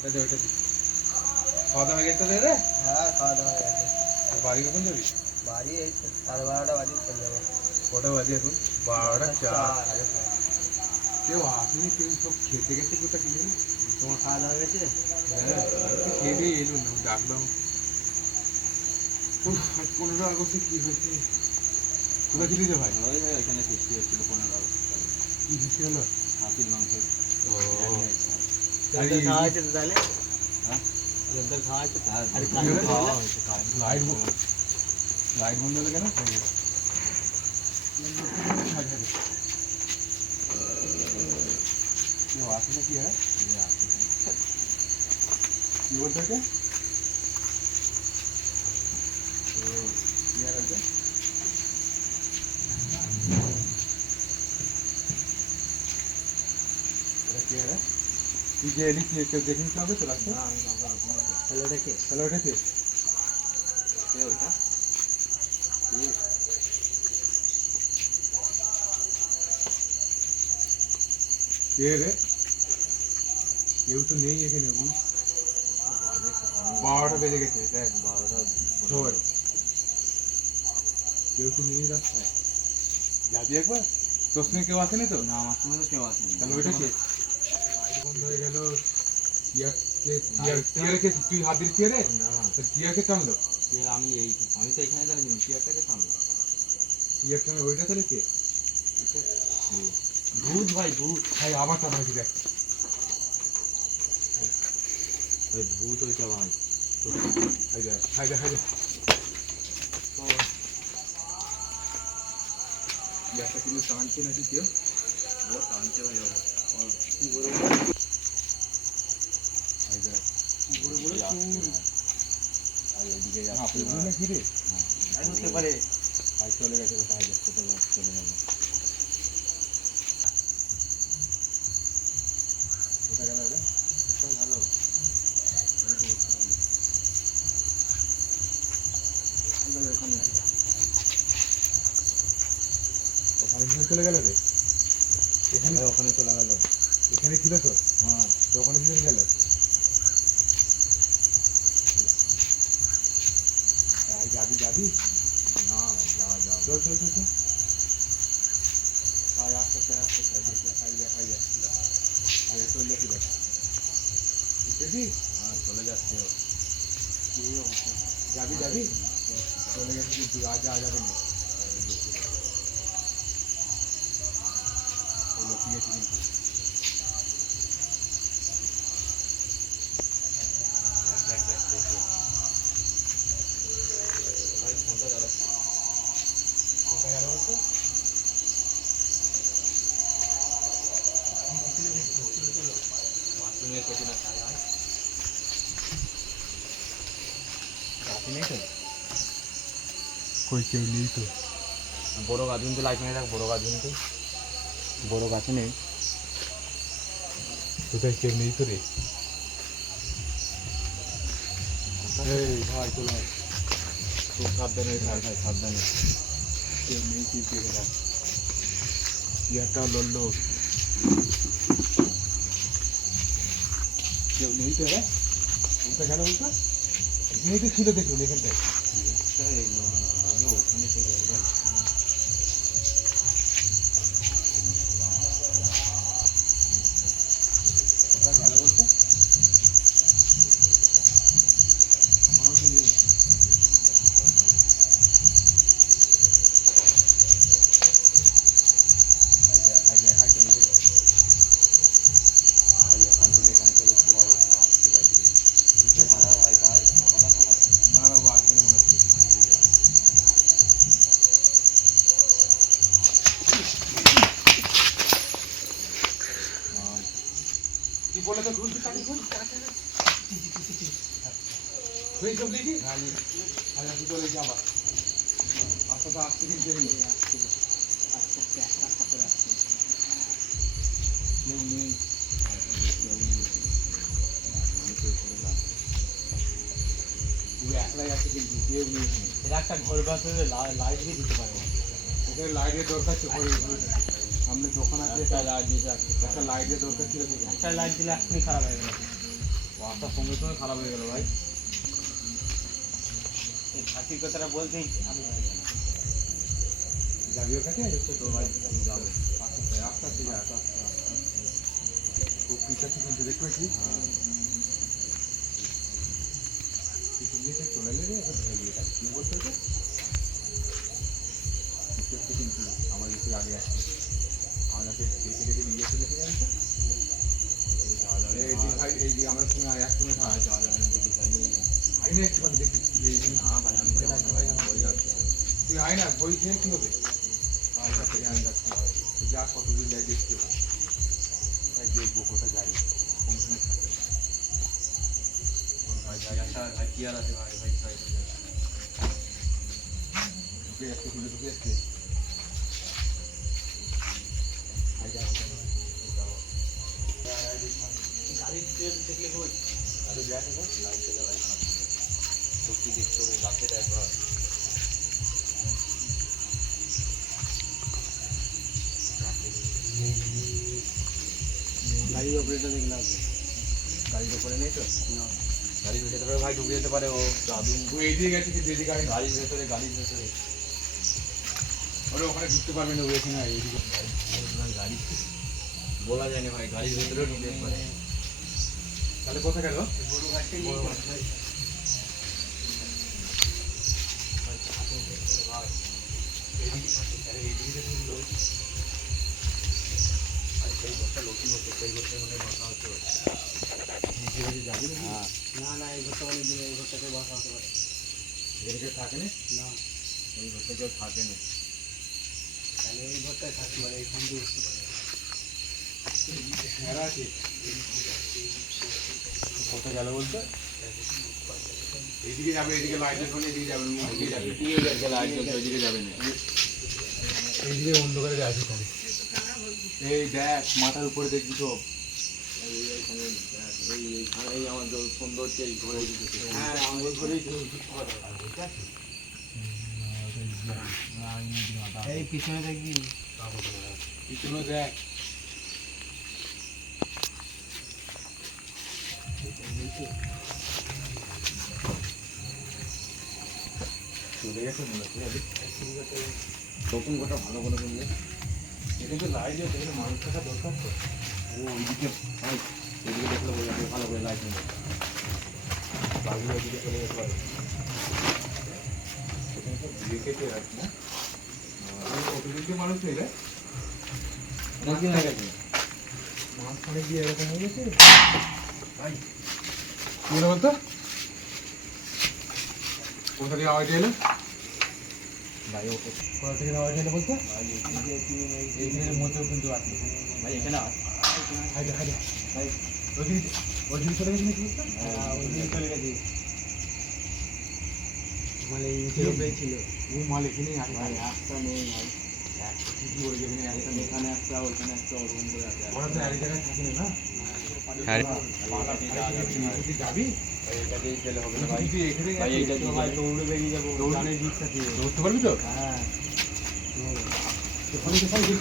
খাওয়া দাওয়া হয়ে গেছে তোদের রে? হ্যাঁ, খাওয়া দাওয়া হয়ে গেছে। বাড়ি কখন যাবি? বাড়ি এই তো 12:30 বাজে চলে যাবো। কটা বাজে এখন? 12:04। 4। কেউ আসেনি, কেউ সব খেতে গেছে কোথায় কি জানি। তোমার খাওয়া দাওয়া হয়ে গেছে? হ্যাঁ, আমি খেয়ে দিয়ে এলো না, ডাকলাম। আজ 15 আগস্টে কি হয়েছে? কোথায় ছিলি রে ভাই? ওই এখানে ফিস্টি হচ্ছিল 15 আগস্ট। কি ফিস্টি হলো? হাতির মাংসের ও, জলটা খাওয়া হয়েছে তো তাহলে? হ্যাঁ? জলটা খাওয়া হয়েছে তো? হ্যাঁ, আরে জলটা খাওয়া হয়েছে, খাওয়া হয়েছে। লাইট বন্ধ হলো কেন? কেউ আসে না কি? হ্যাঁ, কি বলতে হচ্ছে? ও, কি আর আছে? এটা কি আর? তুই যে এলি, কেউ দেখে নিতে হবে তো রাস্তা? না, আমি বাবা তাহলে দেখে তাহলে ওঠেছে? কে ওইটা? কে রে? কেউ তো নেই এখানে। 12টা বেজে গেছে, দেখ 12টা শোন, কেউ তো নেই রাস্তায়। যাবি একবার? তোর সঙ্গে কেউ আসেনি তো? না, আমার সঙ্গে তো কেউ আসেনি। তাহলে ওইটা কে? লাইট বন্ধ হয়ে গেল। চেয়ারে কে? তুই হাত দিলি চেয়ারে? না, চেয়ার কে টানলো? আমি তো এখানে দাঁড়িয়েছিলাম, চেয়ারটাকে থামলো। চেয়ার টানে ওইটা তাহলে কে? এটা ভূত ভাই, ভূত ভাই আবার টানাচ্ছি, দেখ। ভাই, ভূত ওইটা ভাই। হাই যা, হাই যা, হাই যা। চেয়ারটা কিন্তু টানছে নাকি কেউ? ও টানছে ভাই, ওর হাই যা। আর এদিকে যাচ্ছে আপনি না। না কি রে? হতে পারে। ভাই চলে গেছে, কোথায় যাচ্ছে, চলে গেল। কোথায় গেল রে? কোথায় গেল? ওখানে ওখানে নিয়ে চলে গেল রে? এখানে? ওখানে চলে গেল। এখানে ছিল তো? হ্যাঁ, তো ওখানে চলে গেল? যাবি যাবি? না, যাওয়া চল চল চল চল। আয় আস্তে আস্তে আস্তে খাই যা খাই যা। আয় চল দেখি দেখ। দেখি? হ্যাঁ, চলে যাচ্ছে ও। যাবি যাবি? চলে গেছে কিন্তু আজ যাওয়া যাবে না। চলো ঠিক আছে কিন্তু। ভাই ফোনটা জ্বালাচ্ছে। কোথায় গেল বলতো? বাথরুমে পেছনে না খায় ভাই। রাখি নেই তো? কই কেউ নেই তো? বড় গাছ কিন্তু লাইট মেরে রাখ, বড় গাছ কিন্তু বড় গাছে নেই। কোথায় কেউ নেই তো রে? এই ভাই চলো, খুব সাবধানে ভাই থাক। ভাই সাবধানে। কেউ নেই কিন্তু এখানে। ইয়ারটা লড়লো। কেউ নেই তো রে? কোথায় গেল বলতো? এখানেই তো ছিল, দেখুন এখানটায়। ওখানে চলে যাবে। কোথায় গেল বলতো? আমারও তো নেই। হাই চলে যেতে। ভাই এখান থেকে এখানে চলে এসছে ভাই, এখানে আসছে ভাই থেকে। ভাই ভাই ভাই, বলা বলা। না না, ও আসবে না মনে হচ্ছে। কি বলে তো ঘুরছি তাকে ঘুরছি হয়ে সব দেখি। আরে আমি চলে যাবা আস্তে তো আসতে কিন্তু দেখি আস্তে আস্তে একটা একটা করে আসছে। কেউ নেই। পুরো একলাই আছে কিন্তু কেউ নেই এখানে। এটা একটা ঘর বাসে লাইট দিয়ে দিতে পারে। এখানে লাইটের দরকার ছিল সামনে দোকান আছে, একটা লাইট দিয়ে রাখতে একটা লাইটের দরকার ছিল। একটা লাইট দিলে এখনই খারাপ হয়ে গেল। আসার সঙ্গে সঙ্গে খারাপ হয়ে গেল ভাই। এই ফাঁসির কথাটা বলতেই আমি হয়ে গেল। যাবি ওর কাছে? তো ভাই যাবো। আস্তে আস্তে আস্তে যা। খুব পিছাচ্ছি কিন্তু দেখতে পাচ্ছিস? পিছন দিয়ে সে চলে এলে রে, এবার ধরে দিয়ে তাকে কি করতে হতো? পিছু আসছে কিন্তু আমার একটু আগে আসছে। আমাকে দেখে দেখে নিয়ে এসে দেখে যাচ্ছে। এই যে ভাই, এই যে আমার সঙ্গে একসঙ্গে থাকা যাওয়া যাবে না কিন্তু ভাই। আয় না একটুখানি দেখি। এই যে না ভাই আমি যাবো না ভাই, বই যাচ্ছি। তুই আয় না, বই খেয়ে কি হবে? আয় যাচ্ছে, আমি যাচ্ছি ভাই। যা কতদূর যাই দেখতে হবে। ভাই দেখবো কোথায় যাই। কোনখানে থাকে। ভাই যাই আসা, ভাই কি আর আছে ভাই, ভাই ভাই ভাই। ঢুকে যাচ্ছে, খুলে ঢুকে যাচ্ছে। আয় যা, যাবো। গাড়ি দেখলে কই? আরে দেখ এখন লাইট থেকে লাইট না। সত্যি দেখতে হবে, গাছে দেখ ভাই। গাড়ির অপারেটর দেখলাম। গাড়ির উপরে নেই তো? না। গাড়ির ভেতরে ভাই ঢুকে যেতে পারে ও দাদু। তুই এইদিকে গেছিস কি যেদিকে আয়? গাড়ির ভেতরে, গাড়ির ভেতরে। ওরে ওখানে ঢুকতে পারবে না, ও এখানে আয়, এইদিকে। গাড়ি বলা যায় না ভাই, গাড়ির ভেতরেও ঢুকে যেতে পারে। তাহলে কোথায় গেল? বড় গাছটা নিয়ে বড় গেল। গাছ ভাই। সেই ঘরটা লোকিং হচ্ছে, সেই ঘরটা মনে হয় বসা হচ্ছে। নিচে নিচে যাবি না? হ্যাঁ। না না, এই ঘরটা অনেক দিন, এই ঘরটাতে বসা হতে পারে এখানে কেউ থাকে না? না। এই ঘরটা কেউ থাকে না। তাহলে এই ঘরটায় থাকতে পারে, এইখান দিয়ে উঠতে পারে। ঘেরা আছে। কোথায় গেল বলতে? এইদিকে যাবে, এইদিকে লাইটের ফোন, এদিকে যাবে না, এইদিকে যাবে। লাইট জ্বলছে, ওইদিকে যাবে না। এইদিকে অন্ধকারে আছে তাহলে। এই দেখ মাথার উপরে দেখবি তো। এইখানে এইখানেই আমার সুন্দর হচ্ছে, এই ঘরে ঢুকেছে। হ্যাঁ, আমাদের ঘরেই তো। এই পিছনে দেখবি। পিছনে দেখ। চলে গেছে মনে হচ্ছে। নতুন কথা ভালো করে বললে। এখানে তো লাইট জ্বলছে, এখানে মানুষ থাকা দরকার তো। ও ওইদিকে ভাই, ওইদিকে দেখলে বোঝা যায় ভালো করে লাইট নেবে। বাড়ির ওইদিকে চলে যেতে পারে। এখানে তো রেখেছে রাখি না। অতিরিক্ত মানুষ নেই রে। অনেকদিন হয়ে গেছে। মাঝখানে গিয়ে এরকম হয়ে গেছে। ভাই কি হলো বলতো? কোথা থেকে আওয়াজ এলো? ভাই ওকে কোথা থেকে আওয়াজ এলো বলতো? ভাই এইখানের মধ্যেও কিন্তু আছে। ভাই এখানে হাইডে হাইডে। ভাই ওইদিকে চলে গেছে নাকি বলতো? হ্যাঁ, ওই দিকে চলে গেছে। মানে এই ইটের উপরেই ছিল। ও মাল এখানেই আছে। ভাই রাস্তা নেই ভাই। একটা ঠিকই বলে যেখানে একটা নেই। এখানে একটা, ওইখানে একটা, ওরকম করে আছে। ওরা তো এক জায়গায় থাকে না, না? হ্যাঁ। তুই যাবি? এইটা দিয়ে গেলে হবে না ভাই। তুই এখানে ভাই এইটা তো দিয়ে ভাই দৌড়ে বেরিয়ে যাবো। দৌড়ে? জানের রিক্সা দিয়ে। ধরতে পারবি তো? হ্যাঁ। ওখানে কোথায় গেছিস?